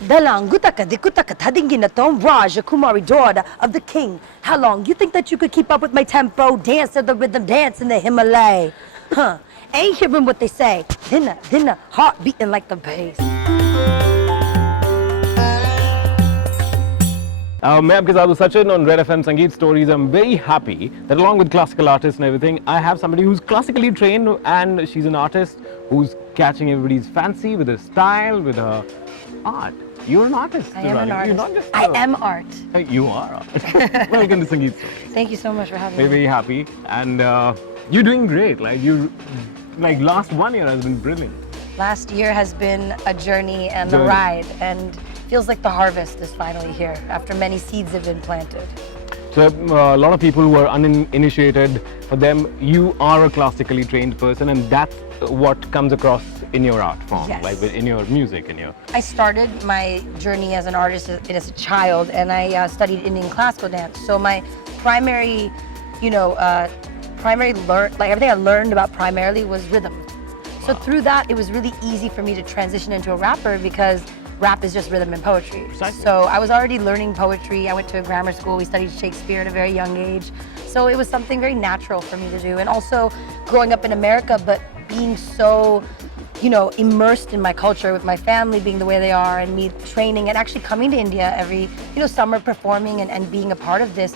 Dalangutaka dikutaka tadinginatom Raja Kumari, daughter of the king. How long you think that you could keep up with my tempo? Dance to the rhythm, dance in the Himalaya. Huh? Ain't hearing what they say. Dinner, heart beating like the bass. मैं आपके साथ हूँ Sachin on Red FM Sangeet Stories. I'm very happy that along with classical artists and everything, I have somebody who's classically trained and she's an artist who's catching everybody's fancy with her style, with her art. You're an artist. I am an artist. You're not just I am art. You are art. Welcome to Sangeet Stories. Thank you so much for having We're me. very happy and you're doing great. Like last 1 year has been brilliant. Last year has been a journey and a Journey. ride, and feels like the harvest is finally here after many seeds have been planted. So a lot of people who are uninitiated, for them you are a classically trained person and that's what comes across in your art form, Yes. like in your music, in your... I started my journey as an artist as a child, and I studied Indian classical dance. So my primary, everything I learned about primarily was rhythm. So through that, it was really easy for me to transition into a rapper because rap is just rhythm and poetry. Precisely. So I was already learning poetry. I went to a grammar school. We studied Shakespeare at a very young age. So it was something very natural for me to do. And also growing up in America, but being so, immersed in my culture with my family being the way they are and me training and actually coming to India every, summer performing and being a part of this.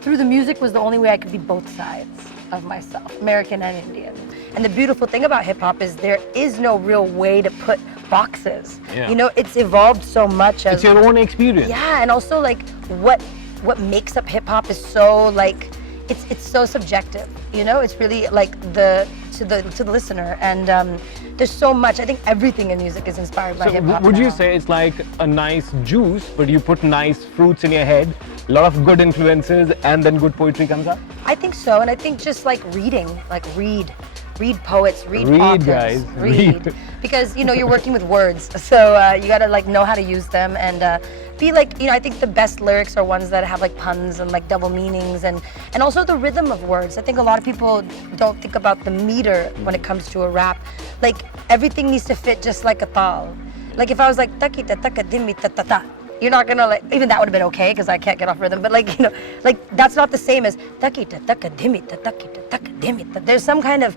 Through the music was the only way I could be both sides of myself, American and Indian. And the beautiful thing about hip hop is there is no real way to put boxes. Yeah. It's evolved so much as It's your own experience. yeah, and also like what makes up hip hop is so like it's so subjective. It's really like to the listener, and there's so much. I think everything in music is inspired by So hip hop. would you now. say it's like a nice juice, but you put nice fruits in your head, a lot of good influences, and then good poetry comes out? I think so, and I think just like reading, like read poets, read authors, guys, read. because you're working with words, so you gotta like know how to use them and be like I think the best lyrics are ones that have like puns and like double meanings and also the rhythm of words. I think a lot of people don't think about the meter when it comes to a rap. Like everything needs to fit just like a tal. Like if I was like taki ta taka dimi ta ta ta. You're not gonna like, even that would have been okay because I can't get off rhythm, but like that's not the same as taki ta taka dimi ta taki ta taka dimi ta. There's some kind of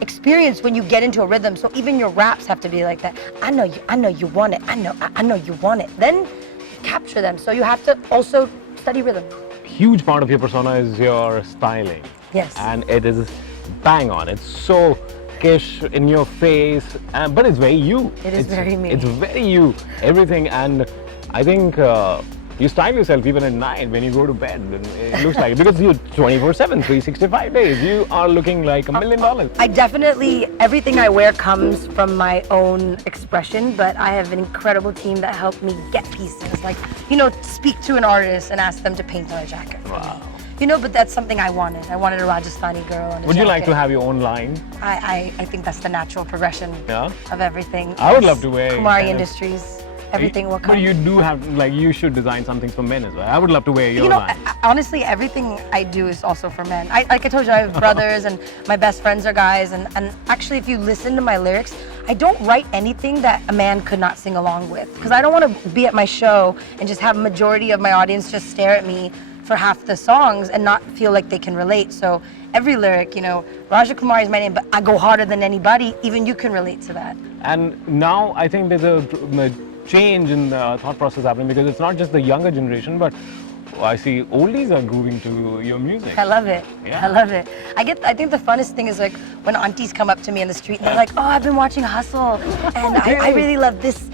experience when you get into a rhythm, so even your raps have to be like that. I know you want it. I know you want it. Then capture them. So you have to also study rhythm. Huge part of your persona is your styling. Yes. And it is bang on. It's so kish in your face, but it's very you. It is very me. It's very you. Everything, and I think you style yourself even at night when you go to bed. It looks like, because you're 24/7, 365 days. You are looking like $1 million. I definitely, everything I wear comes from my own expression, but I have an incredible team that helped me get pieces. Like, speak to an artist and ask them to paint on a jacket for Wow. me. But that's something I wanted. I wanted a Rajasthani girl on a Would you like to jacket. have your own line? I think that's the natural progression Yeah? of everything. I would love to wear Kumari kind of- Industries. Everything will come. But you do have, like, you should design something for men as well. I would love to wear your line. Honestly, everything I do is also for men. Like I told you, I have brothers and my best friends are guys. And actually, if you listen to my lyrics, I don't write anything that a man could not sing along with. Because I don't want to be at my show and just have a majority of my audience just stare at me for half the songs and not feel like they can relate. So every lyric, Raja Kumari is my name, but I go harder than anybody. Even you can relate to that. And now I think there's a change in the thought process happening, because it's not just the younger generation, but I see oldies are grooving to your music. I love it. Yeah. I love it. I think the funnest thing is like when aunties come up to me in the street and they're like, "Oh, I've been watching Hustle, and I really love this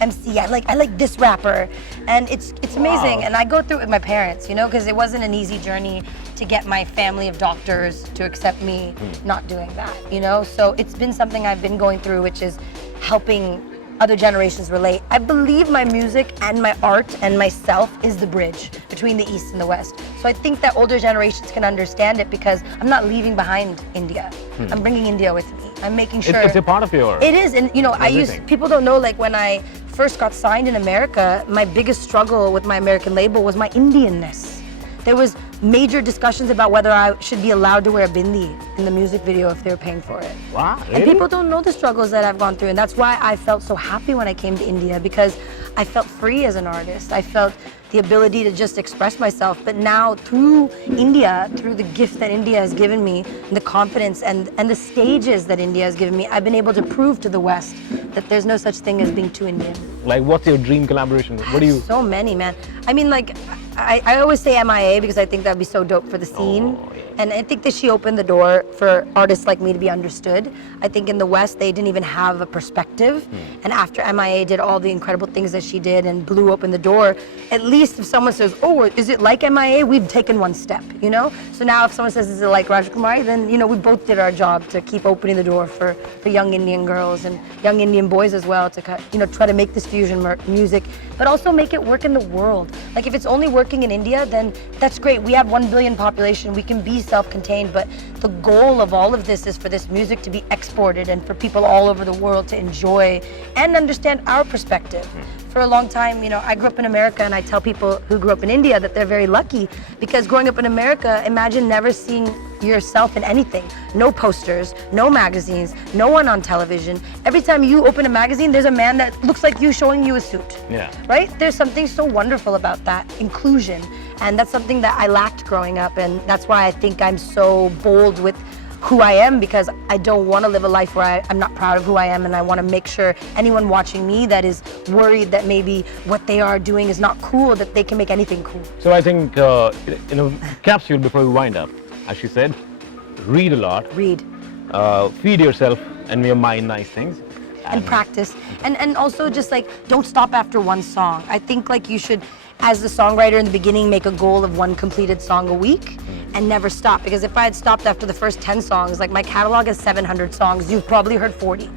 MC. I like this rapper," and it's amazing. Wow. And I go through it with my parents, because it wasn't an easy journey to get my family of doctors to accept me not doing that. So it's been something I've been going through, which is helping other generations relate. I believe my music and my art and myself is the bridge between the East and the West. So I think that older generations can understand it because I'm not leaving behind India. I'm bringing India with me. I'm making sure. It's a part of your... It is, and everything. people don't know, like when I first got signed in America, my biggest struggle with my American label was my Indianness. There was major discussions about whether I should be allowed to wear a bindi in the music video if they were paying for it. Wow, And really? people don't know the struggles that I've gone through, and that's why I felt so happy when I came to India, because I felt free as an artist. I felt the ability to just express myself. But now through India, through the gift that India has given me, and the confidence and the stages that India has given me, I've been able to prove to the West that there's no such thing as being too Indian. Like, what's your dream collaboration? What do you? So many, man. I mean, like, I always say MIA because I think that'd be so dope for the scene. Oh, yeah. And I think that she opened the door for artists like me to be understood. I think in the West, they didn't even have a perspective. And after MIA did all the incredible things that she did and blew open the door, at least if someone says, oh, is it like MIA? We've taken one step, you know? So now if someone says, is it like Rajakumari? Then, you know, we both did our job to keep opening the door for young Indian girls and young Indian boys as well to, you know, try to make this fusion music, but also make it work in the world. Like if it's only working in India, then that's great. We have 1 billion population. We can be self-contained, but the goal of all of this is for this music to be exported and for people all over the world to enjoy and understand our perspective. For a long time, you know, I grew up in America, and I tell people who grew up in India that they're very lucky, because growing up in America, imagine never seeing yourself in anything. No posters, no magazines, no one on television. Every time you open a magazine, there's a man that looks like you showing you a suit. Yeah. Right? There's something so wonderful about that inclusion, and that's something that I lacked growing up, and that's why I think I'm so bold with who I am, because I don't want to live a life where I'm not proud of who I am, and I want to make sure anyone watching me that is worried that maybe what they are doing is not cool, that they can make anything cool. So I think in a capsule before we wind up, as she said, read a lot, Read. feed yourself and your mind nice things. And practice, and also just like don't stop after one song. I think like you should, as the songwriter in the beginning, make a goal of one completed song a week and never stop, because if I had stopped after the first 10 songs, like my catalog is 700 songs, you've probably heard 40.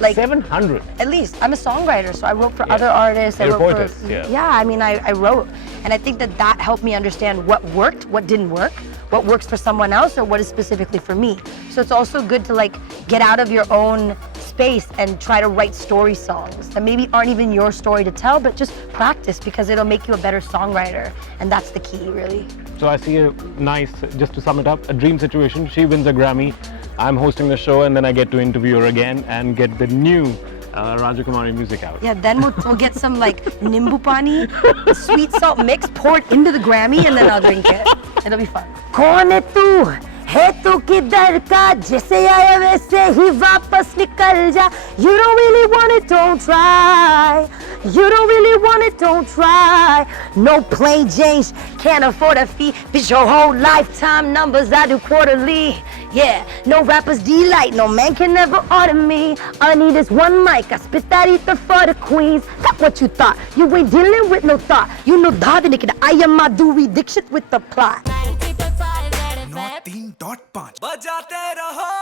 Like 700. at least. I'm a songwriter, so I wrote for other artists. You're a I wrote poetess, for yeah. I mean I wrote, and I think that helped me understand what worked, what didn't work, what works for someone else, or what is specifically for me. So it's also good to like get out of your own space and try to write story songs that maybe aren't even your story to tell, but just practice, because it'll make you a better songwriter, and that's the key, really. So I see a nice, just to sum it up, a dream situation. She wins a Grammy, I'm hosting the show, and then I get to interview her again and get the new Rajakumari music out. Yeah, then we'll get some like nimbu pani, sweet salt mix poured into the Grammy, and then I'll drink it. It'll be fun. कौन है तू? है तू किधर का? जैसे आया वैसे ही वापस निकल जा. You don't really want it, don't try. You don't really want it, don't try. No plain James, can't afford a fee. Bitch, your whole lifetime numbers I do quarterly. Yeah, no rapper's delight, no man can never order me. All I need is one mic, I spit that ether for the queens. Not what you thought, you ain't dealing with no thought. You know Dhadik, I am Madhuri Dixit with the plot. 9.5 बजाते रहो